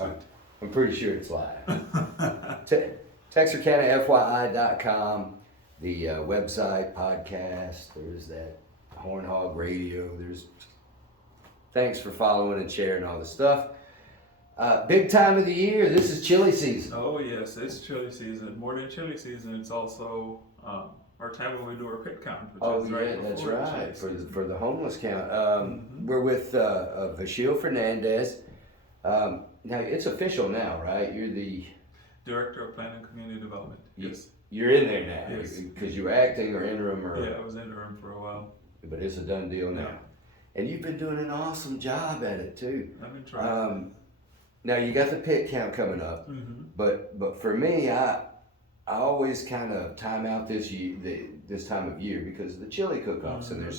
I'm pretty sure it's live. TexarkanaFYI.com, the website, podcast, there's that Horn Hog Radio, thanks for following and sharing all the stuff. Big time of the year, this is chili season. Oh yes, it's chili season. More than chili season, it's also our time when we do our pit count. That's right, for the homeless count. We're with Vashil Fernandez. Now, it's official now, right? You're the Director of Planning and Community Development. Yes. You're in there now. Yes. Because you were acting or interim or... Yeah, I was interim for a while. But it's a done deal now. Yeah. And you've been doing an awesome job at it too. I've been trying. Now you got the pit count coming up, but for me, I always kind of time out this time of year because of the chili cook-offs, and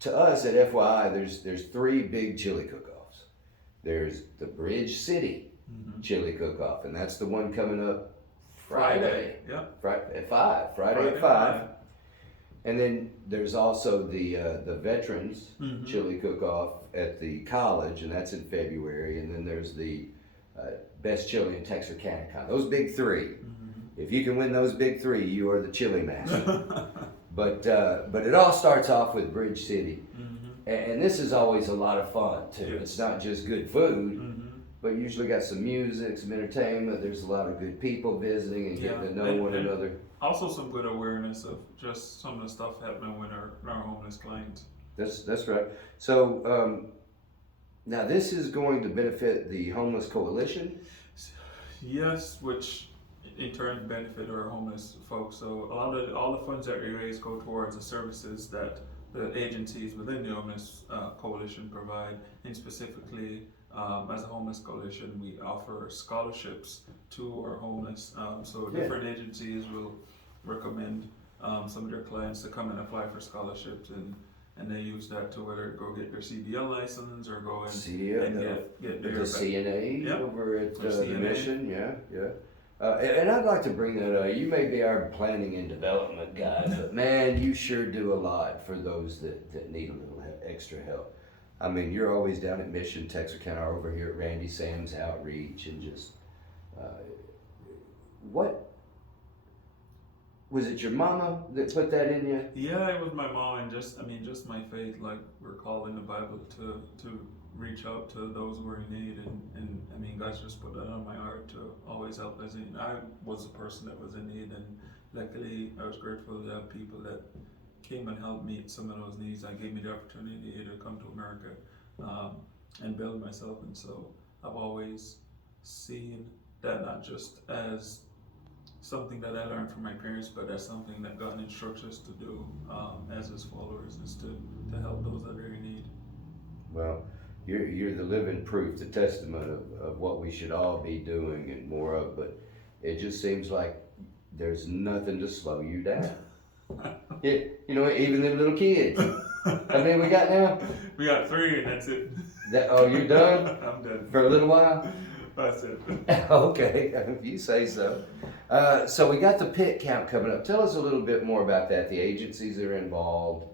to us at FYI, there's three big chili cook-offs. There's the Bridge City chili cook-off, and that's the one coming up Friday. Yeah. Friday at 5. And then there's also the Veterans Chili Cook-Off at the college, and that's in February. And then there's the Best Chili in Texarkana. Those big three. If you can win those big three, you are the chili master. But it all starts off with Bridge City. And this is always a lot of fun, too. Yes. It's not just good food, but usually got some music, some entertainment. There's a lot of good people visiting and getting to know one another. Also some good awareness of just some of the stuff happening with our homeless clients. That's right. So now this is going to benefit the Homeless Coalition? Yes, which in turn benefit our homeless folks. So all the funds that we raise go towards the services that the agencies within the Homeless Coalition provide, and specifically as a homeless coalition, we offer scholarships to our homeless. So different agencies will recommend some of their clients to come and apply for scholarships, and they use that to whether go get their CDL license or go and get their CNA over at the CNA. Mission. And I'd like to bring that up. You may be our planning and development guy, but man, you sure do a lot for those that need a little extra help. I mean, you're always down at Mission, Texarkana, over here at Randy Sam's Outreach, and just, what, was it your mama that put that in you? Yeah, it was my mom, and just my faith, like we're called in the Bible to reach out to those who are in need, and I mean, God's just put that on my heart to always help us. And I was the person that was in need, and luckily I was grateful to have people that came and helped meet some of those needs. I gave me the opportunity to come to America and build myself, and so I've always seen that not just as something that I learned from my parents, but as something that God instructs us to do as His followers, is to help those that are in need. Well, you're the living proof, the testament of what we should all be doing and more of, but it just seems like there's nothing to slow you down. Even them little kids. How many we got now? We got 3, and that's it. You're done? I'm done. For a little while? That's it. Okay, if you say so. So we got the pit count coming up. Tell us a little bit more about that, the agencies that are involved.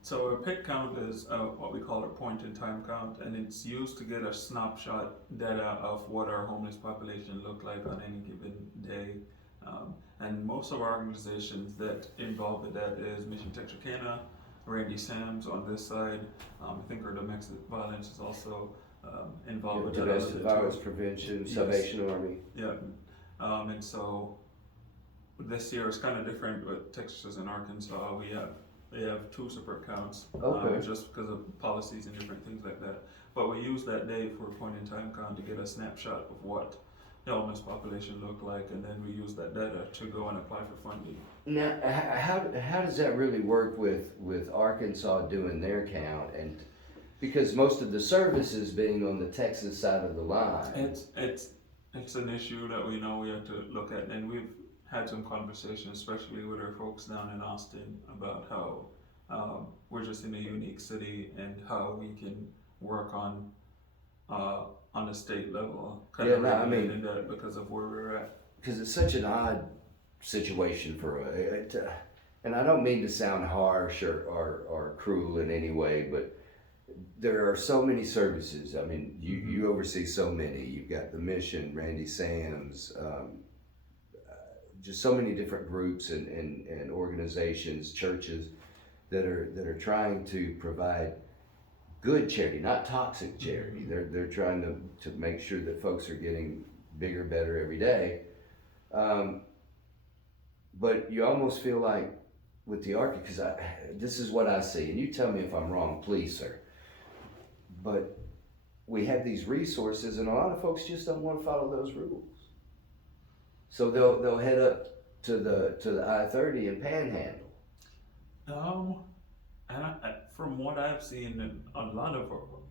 So a pit count is what we call a point-in-time count, and it's used to get a snapshot data of what our homeless population look like on any given day. And most of our organizations that involved with that is Mission Texarkana, Randy Sam's on this side. I think our domestic violence is also involved with that. Domestic violence prevention, Salvation Army. Yeah. And so this year is kind of different with Texas and Arkansas. We have 2 separate counts, just because of policies and different things like that. But we use that day for a point-in-time count to get a snapshot of what the homeless population look like, and then we use that data to go and apply for funding. Now, how does that really work with Arkansas doing their count? And because most of the services being on the Texas side of the line, it's an issue that we know we have to look at, and we've had some conversations, especially with our folks down in Austin, about how we're just in a unique city and how we can work on the state level, that because of where we're at. Because it's such an odd situation for and I don't mean to sound harsh or cruel in any way, but there are so many services. I mean, you oversee so many. You've got the Mission, Randy Sam's, just so many different groups and organizations, churches that are trying to provide good charity, not toxic charity. They're trying to make sure that folks are getting bigger, better every day. But you almost feel like with the Ark, because this is what I see, and you tell me if I'm wrong, please, sir. But we have these resources, and a lot of folks just don't want to follow those rules. So they'll head up to the I-30 and panhandle. And from what I've seen, and a lot of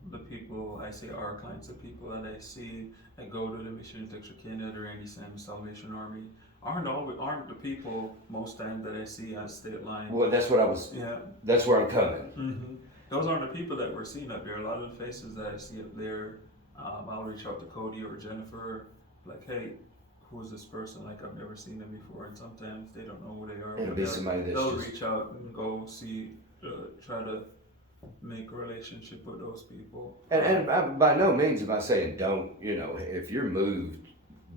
the people I see, our clients, the people that I see that go to the Mission in Texarkana, the Randy Sam's Salvation Army, aren't the people most times that I see at state line. Well, that's what I was. Yeah. That's where I'm coming. Mm-hmm. Those aren't the people that we're seeing up there. A lot of the faces that I see up there, I'll reach out to Cody or Jennifer, like, hey, who is this person? Like, I've never seen them before, and sometimes they don't know who they are. It'll be somebody that's they'll reach out and go see, try to make a relationship with those people. And by no means am I saying don't, if you're moved,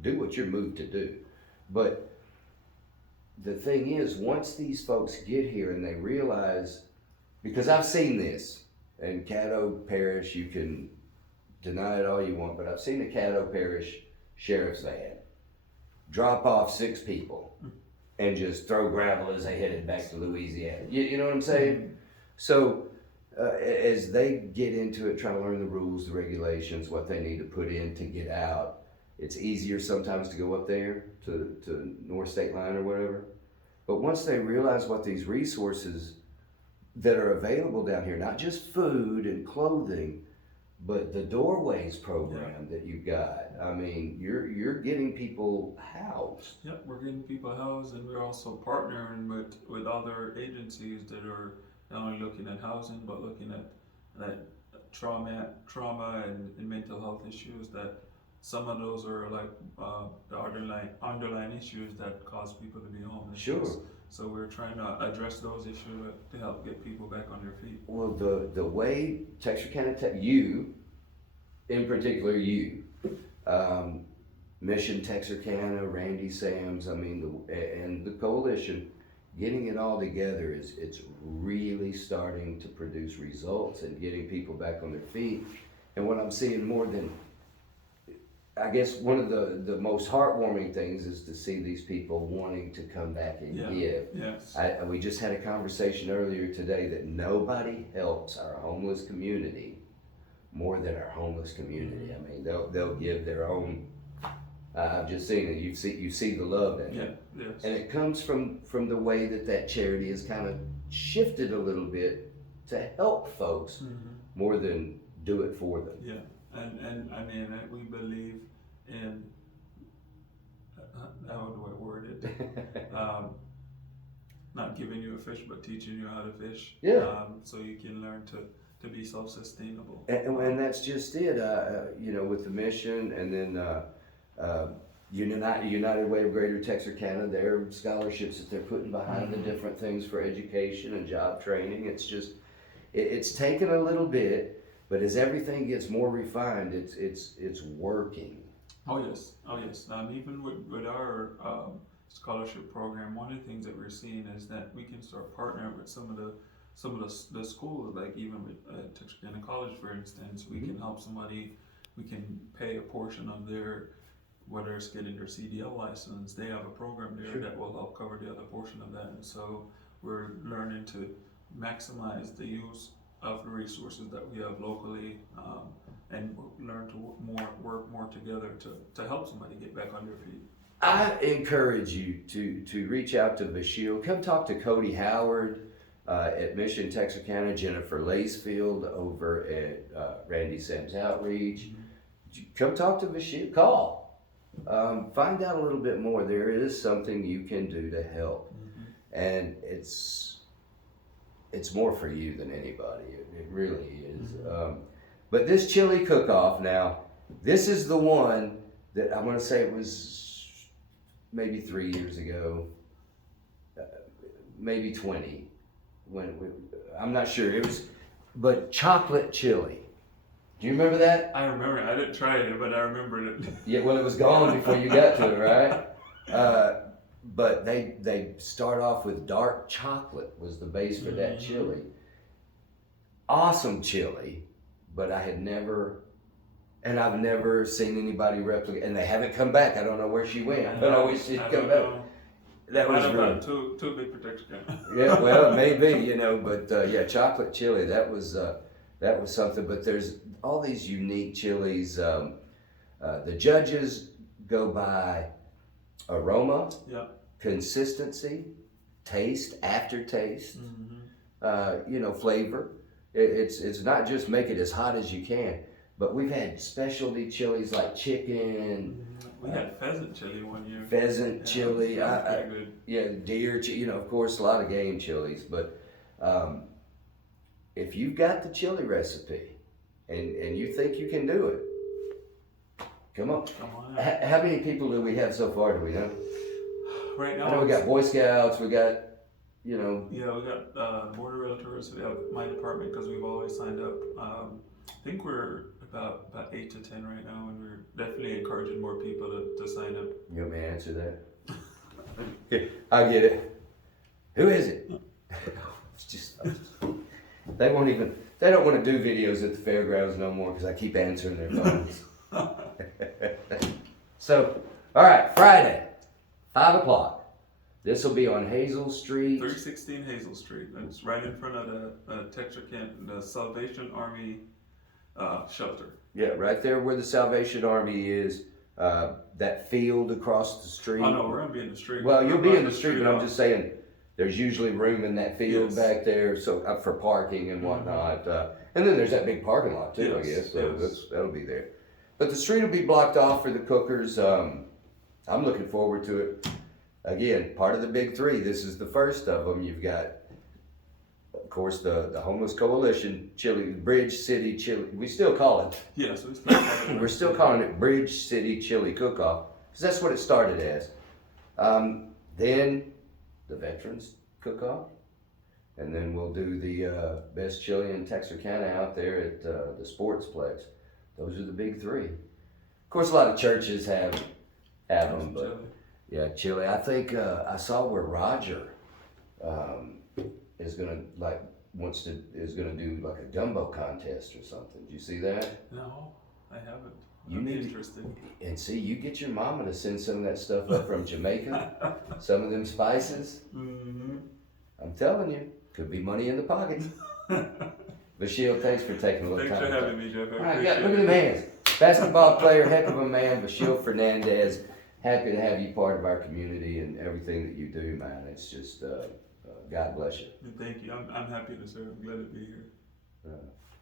do what you're moved to do. But the thing is, once these folks get here and they realize, because I've seen this in Caddo Parish, you can deny it all you want, but I've seen a Caddo Parish sheriff's van drop off 6 people and just throw gravel as they headed back to Louisiana. You know what I'm saying? So as they get into it, trying to learn the rules, the regulations, what they need to put in to get out, it's easier sometimes to go up there to North State Line or whatever. But once they realize what these resources that are available down here, not just food and clothing, but the Doorways program that you've got. I mean, you're getting people housed. Yep, we're getting people housed, and we're also partnering with other agencies that are not only looking at housing, but looking at trauma and mental health issues. That some of those are like the underlying issues that cause people to be homeless. Sure. So we're trying to address those issues to help get people back on their feet. Well, the way Texarkana, you, in particular you, Mission Texarkana, Randy Sam's, I mean, and the coalition, getting it all together it's really starting to produce results and getting people back on their feet. And what I'm seeing more than, I guess one of the most heartwarming things is to see these people wanting to come back and give. Yes. We just had a conversation earlier today that nobody helps our homeless community more than our homeless community. I mean, they'll give their own. I've just seen it. You see the love in it. Yes. And it comes from the way that charity has kind of shifted a little bit to help folks more than do it for them. Yeah. And I mean, we believe in, how do I word it? Not giving you a fish, but teaching you how to fish. Yeah. So you can learn to be self-sustainable. And that's just it, with the mission, and then United Way of Greater Texarkana, their scholarships that they're putting behind the different things for education and job training. It's just, it's taken a little bit. But as everything gets more refined, it's working. Oh yes. Even with our scholarship program, one of the things that we're seeing is that we can start partnering with some of the schools, like even with Texarkana College, for instance. We can help somebody. We can pay a portion of their, whether it's getting their CDL license. They have a program there that will help cover the other portion of that. And so we're learning to maximize the use of the resources that we have locally, and learn to work more together to help somebody get back on their feet. I encourage you to reach out to Vashil. Come talk to Cody Howard at Mission Texarkana, Jennifer Lacefield over at Randy Sam's Outreach. Come talk to Vashil. Call. Find out a little bit more. There is something you can do to help, and it's more for you than anybody. It really is. But this chili cook-off now, this is the one that I'm going to say it was maybe 3 years ago, maybe 20. I'm not sure. but chocolate chili. Do you remember that? I remember it. I didn't try it, but I remembered it. Yeah, well, it was gone before you got to it, right? But they start off with dark chocolate was the base for that chili. Awesome chili, but I've never seen anybody replicate, and they haven't come back. I don't know where she went, but I wish she'd come back. That was really too big for Texarkana. Yeah, well, maybe, but yeah, chocolate chili, that was something. But there's all these unique chilies. The judges go by aroma, Yeah. consistency, taste, aftertaste, flavor. It's not just make it as hot as you can, but we've had specialty chilies like chicken. We had pheasant chili one year. Pheasant chili, Pretty good. yeah, deer, of course, a lot of game chilies. But if you've got the chili recipe and you think you can do it, come on. Come on. How many people do we have so far? Do we know? Right now, I know we got Boy Scouts. We got, Yeah, we got Border Realtors. We have my department because we've always signed up. I think we're about 8 to 10 right now, and we're definitely encouraging more people to sign up. You want me to answer that? Yeah, I get it. Who is it? It's just they don't want to do videos at the fairgrounds no more because I keep answering their phones. So, all right, Friday, 5 o'clock. This will be on Hazel Street. 316 Hazel Street. It's right in front of the Texarkana, the Salvation Army shelter. Yeah, right there where the Salvation Army is. That field across the street. Oh no, we're gonna be in the street. Well, you'll be in the street, but I'm off. just saying, there's usually room in that field Yes. back there, so for parking and whatnot. And then there's that big parking lot too, I Yes, guess. So yes. that'll be there. But the street will be blocked off for the cookers. I'm looking forward to it. Again, part of the big three. This is the first of them. You've got, of course, the Homeless Coalition Chili, Bridge City Chili. We still call it. Yes, We're still calling it Bridge City Chili Cookoff because that's what it started as. Then the Veterans Cookoff, and then we'll do the best chili in Texarkana out there at the Sportsplex. Those are the big three. Of course, a lot of churches have them, but yeah, chili. I think I saw where Roger is gonna do like a gumbo contest or something. Did you see that? No, I haven't. You I'd be need to- interested. And see, you get your mama to send some of that stuff up from Jamaica, some of them spices. Mm-hmm. I'm telling you, could be money in the pocket. Vashil, thanks for taking a little Thanks time. for having me, Jeff. I All right, appreciate look at it. the hands. Basketball player, heck of a man, Vashil Fernandez. Happy to have you part of our community and everything that you do, man. It's just, God bless you. Thank you. I'm happy to serve. I'm glad to be here.